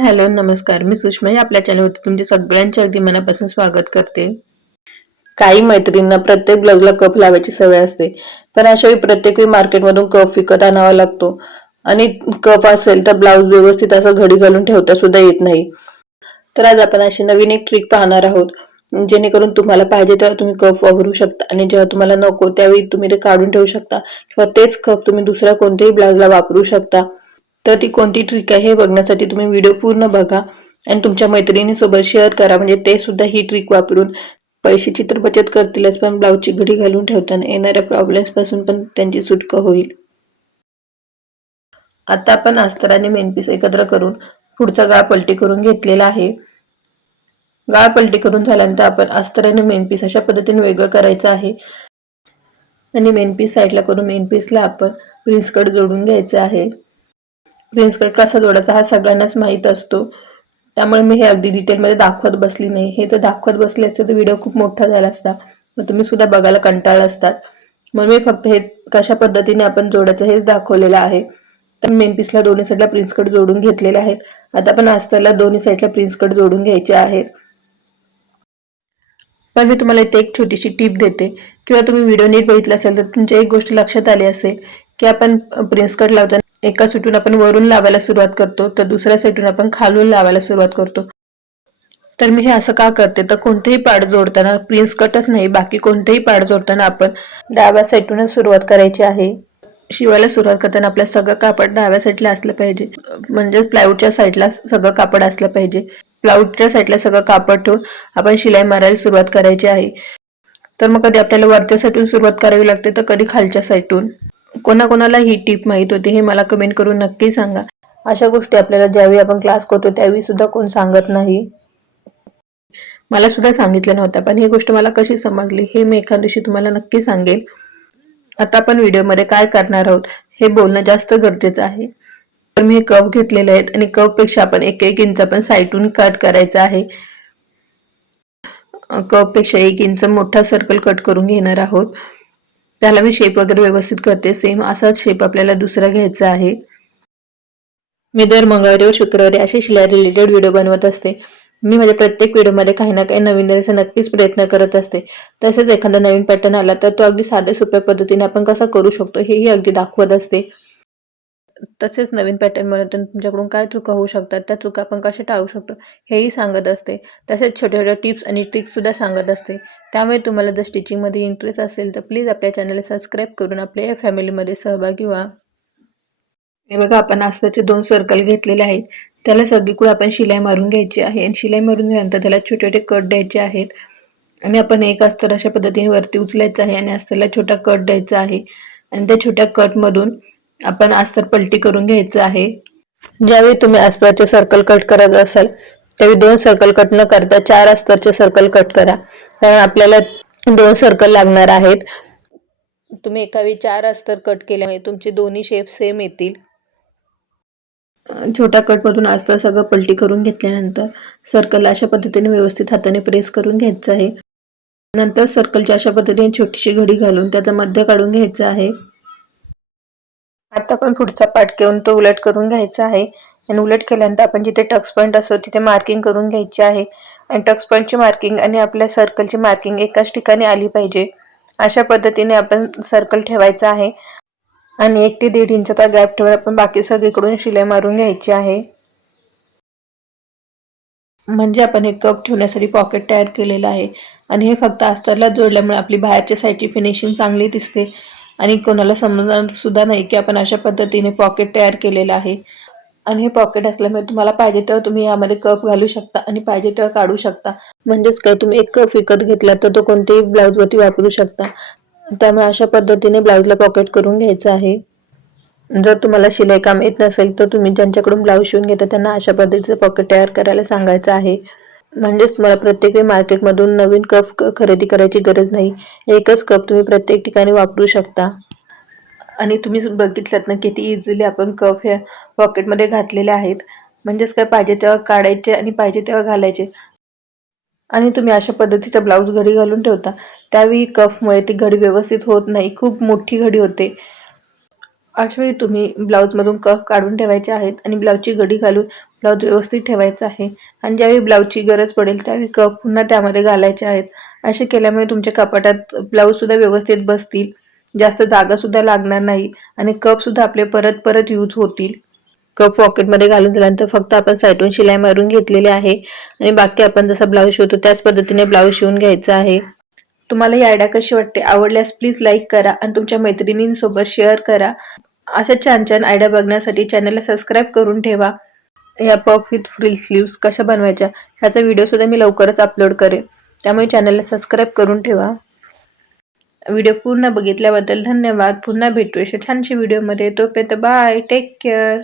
Hello नमस्कार. मी सुषमा आपल्या चॅनलवरती तुमचे सगळ्यांचे अगदी मनापासून स्वागत करते. काही मैत्रिणींना प्रत्येक ब्लाऊजला कप लावायची सवय असते पण अशा वेळी प्रत्येक वेळी मार्केटमधून कप विकत आणावा लागतो. आणि कफ असेल तर ब्लाऊज व्यवस्थित असं घडी घालून ठेवता सुद्धा येत नाही. तर आज आपण अशी नवीन एक ट्रिक पाहणार आहोत. जेणेकरून तुम्हाला पाहिजे तेव्हा तुम्ही कप वापरू शकता आणि जेव्हा तुम्हाला नको त्यावेळी तुम्ही ते काढून ठेवू शकता किंवा तेच कप तुम्ही दुसऱ्या कोणत्याही ब्लाऊजला वापरू शकता. तर ती कोणती ट्रिक आहे हे बघण्यासाठी तुम्ही व्हिडिओ पूर्ण बघा आणि तुमच्या मैत्रिणीसोबत शेअर करा. म्हणजे ते सुद्धा ही ट्रिक वापरून पैशाची तर बचत करतीलच पण ब्लाऊजची घडी घालून ठेवताना येणाऱ्या प्रॉब्लेम्सपासून पण त्यांची सुटका होईल. आता आपण अस्तर आणि मेनपीस एकत्र करून पुढचा गाळ पलटी करून घेतलेला आहे. गाळ पलटी करून झाल्यानंतर आपण अस्तर आणि मेनपीस अशा पद्धतीने वेगळं करायचं आहे. आणि मेनपीस साईडला करून मेनपीसला आपण प्रिन्सकट जोडून घ्यायचं आहे. प्रिन्स कट कसा जोडायचा हा सगळ्यांनाच माहीत असतो. त्यामुळे मी हे अगदी डिटेलमध्ये दाखवत बसली नाही. हे तर दाखवत बसले असते तर व्हिडिओ खूप मोठा झाला असता. मग तुम्ही सुद्धा बघायला कंटाळ असतात. म्हणून मी फक्त हे कशा पद्धतीने आपण जोडायचं हेच दाखवलेलं आहे. तर मेन पीसला दोन्ही साईडला प्रिन्स कट जोडून घेतलेले आहेत. आता पण आस्तरला दोन्ही साईडला प्रिन्स कट जोडून घ्यायचे आहेत. पण मी तुम्हाला इथे एक छोटीशी टीप देते. किंवा तुम्ही व्हिडिओ नीट बघितला असेल तर तुमच्या एक गोष्ट लक्षात आली असेल की आपण प्रिन्स कट लावताना एका सुटून आपण वरून लावायला सुरुवात करतो तर दुसऱ्या साईडून आपण खालून लावायला सुरुवात करतो. तर मी हे असं का करते? तर कोणतेही पाड जोडताना प्रिन्स कटच नाही बाकी कोणतेही पाड जोडताना आपण डाव्या साईडूनच सुरुवात करायची आहे. शिवायला सुरुवात करताना आपल्या सगळं कापड डाव्या साईडला असलं पाहिजे. म्हणजे प्लायवूडच्या साईडला सगळं कापड असलं पाहिजे. प्लाऊडच्या साईडला सगळं कापड ठेवून आपण शिलाई मारायला सुरुवात करायची आहे. तर मग कधी आपल्याला वरच्या साईडून सुरुवात करावी लागते तर कधी खालच्या साईडून? कोणाकोणाला ही टीप माहीत होती हे मला कमेंट करून नक्की सांगा. अशा गोष्टी आपल्याला ज्यावेळी आपण क्लास करतो त्यावेळी सुद्धा कोण सांगत नाही. मला सुद्धा सांगितलं नव्हतं पण ही गोष्ट मला कशी समजली हे मी एखाद दिवशी तुम्हाला नक्की सांगेल. आता आपण व्हिडिओमध्ये काय करणार आहोत हे बोलणं जास्त गरजेचं आहे. तर मी हे कप घेतलेले आहेत आणि कपपेक्षा आपण एक एक इंच आपण साईटून कट करायचं आहे. कपपेक्षा एक इंच मोठा सर्कल कट करून घेणार आहोत. त्याला मी शेप वगैरे व्यवस्थित करते. सेम असाच शेप आपल्याला दुसरा घ्यायचा आहे. मी दर मंगळवारी व शुक्रवारी असे शिलाई रिलेटेड व्हिडिओ बनवत असते. मी माझ्या प्रत्येक व्हिडिओमध्ये काही ना काही नवीन देण्याचा नक्कीच प्रयत्न करत असते. तसेच एखादा नवीन पॅटर्न आला तर तो अगदी साध्या सोप्या पद्धतीने आपण कसा करू शकतो हेही अगदी दाखवत असते. तसेच नवीन पॅटर्न तुमच्याकडून काय चुका होऊ शकतात? त्या चुका आपण कशा टाळू शकतो? हेही सांगत असते. तसेच छोट्या छोट्या टिप्स आणि ट्रिक्ससुद्धा सांगत असते. त्यामुळे तुम्हाला जर स्टिचिंगमध्ये इंटरेस्ट असेल तर प्लीज आपल्या चॅनलला सबस्क्राईब करून आपल्या या फॅमिलीमध्ये सहभागी व्हा. हे बघा आपण आस्ताचे दोन सर्कल घेतलेले आहेत. त्याला सगळीकडे आपण शिलाई मारून घ्यायची आहे आणि शिलाई मारून झाल्यानंतर त्याला छोटे छोटे कट द्यायचे आहेत. आणि आपण एक अस्तर अशा पद्धतीने वरती उचलायचं आहे आणि अस्तरला छोटा कट द्यायचा आहे. आणि त्या छोट्या कटमधून आपण अस्तर पलटी करून घ्यायचं आहे. ज्यावेळी तुम्ही अस्तरचे सर्कल कट करत असाल त्यावेळी दोन सर्कल कट न करता चार अस्तरचे सर्कल कट करा. कारण आपल्याला दोन सर्कल लागणार आहेत. तुम्ही एका वेळी चार अस्तर कट केल्यामुळे तुमचे दोन्ही शेप सेम येतील. छोट्या कटमधून अस्तर सगळं पलटी करून घेतल्यानंतर सर्कल अशा पद्धतीने व्यवस्थित हाताने प्रेस करून घ्यायचं आहे. नंतर सर्कलच्या अशा पद्धतीने छोटीशी घडी घालून त्याचा मध्य काढून घ्यायचं आहे. आता आपण पुढचा पाठ घेऊन तो उलट करून घ्यायचा आहे. आणि उलट केल्यानंतर आपण जिथे टक्स पॉईंट असतो तिथे मार्किंग करून घ्यायची आहे. आणि टक्स पॉईंटची मार्किंग आणि आपल्या सर्कलची मार्किंग एकाच ठिकाणी आली पाहिजे. अशा पद्धतीने आपण सर्कल ठेवायचं आहे. आणि एक ते दीड इंचाचा गॅप ठेवून आपण बाकी सगळीकडून शिलाई मारून घ्यायची आहे. म्हणजे आपण एक कप ठेवण्यासाठी पॉकेट तयार केलेलं आहे. आणि हे फक्त अस्तरला जोडल्यामुळे आपली बाहेरच्या साईडची फिनिशिंग चांगली दिसते. आणि कोणाला समजणार सुद्धा नाही की आपण अशा पद्धतीने पॉकेट तयार केलेलं आहे. आणि हे पॉकेट असल्यामुळे तुम्हाला पाहिजे तेव्हा तुम्ही यामध्ये कप घालू शकता आणि पाहिजे तेव्हा काढू शकता. म्हणजेच काय तुम्ही एक कप विकत घेतला तर तो कोणत्याही ब्लाऊजवरती वापरू शकता. त्यामुळे अशा पद्धतीने ब्लाऊजला पॉकेट करून घ्यायचं आहे. जर तुम्हाला शिलाई काम येत नसेल तर तुम्ही ज्यांच्याकडून ब्लाऊज शिवून घेता त्यांना अशा पद्धतीचं पॉकेट तयार करायला सांगायचं आहे. म्हणजेच तुम्हाला प्रत्येक वेळी मार्केटमधून नवीन कप खरेदी करायची गरज नाही. एकच कप तुम्ही प्रत्येक ठिकाणी वापरू शकता. आणि तुम्ही बघितलं ना किती इझिली आपण कप हे पॉकेटमध्ये घातलेले आहेत. म्हणजेच काय पाहिजे तेव्हा काढायचे आणि पाहिजे तेव्हा घालायचे. आणि तुम्ही अशा पद्धतीचा ब्लाऊज घडी घालून ठेवता. त्यावेळी कफमुळे ती घडी व्यवस्थित होत नाही. खूप मोठी घडी होते. अशावेळी तुम्ही ब्लाऊजमधून कफ काढून ठेवायचे आहेत आणि ब्लाऊजची घडी घालून ब्लाऊज व्यवस्थित ठेवायचा आहे. आणि ज्यावेळी ब्लाऊजची गरज पडेल त्यावेळी कप पुन्हा त्यामध्ये घालायचे आहेत. असे केल्यामुळे तुमच्या कपाटात ब्लाऊजसुद्धा व्यवस्थित बसतील. जास्त जागासुद्धा लागणार नाही आणि कपसुद्धा आपले परत परत यूज होतील. कप पॉकेटमध्ये घालून दिल्यानंतर फक्त आपण साईडून शिलाई मारून घेतलेली आहे. आणि बाकी आपण जसा ब्लाऊज शिवतो त्याच पद्धतीने ब्लाऊज शिवून घ्यायचा आहे. तुम्हाला ही आयडिया कशी वाटते? आवडल्यास प्लीज लाईक करा आणि तुमच्या मैत्रिणींसोबत शेअर करा. अशा छान छान आयडिया बघण्यासाठी चॅनलला सबस्क्राईब करून ठेवा. या पफ विथ फ्री स्लीव्स कशा बनवायच्या ह्याचा व्हिडिओसुद्धा मी लवकरच अपलोड करेन. त्यामुळे चॅनलला सबस्क्राईब करून ठेवा. व्हिडिओ पूर्ण बघितल्याबद्दल धन्यवाद. पुन्हा भेटू अशा छानशा व्हिडिओमध्ये तोपर्यंत बाय टेक केअर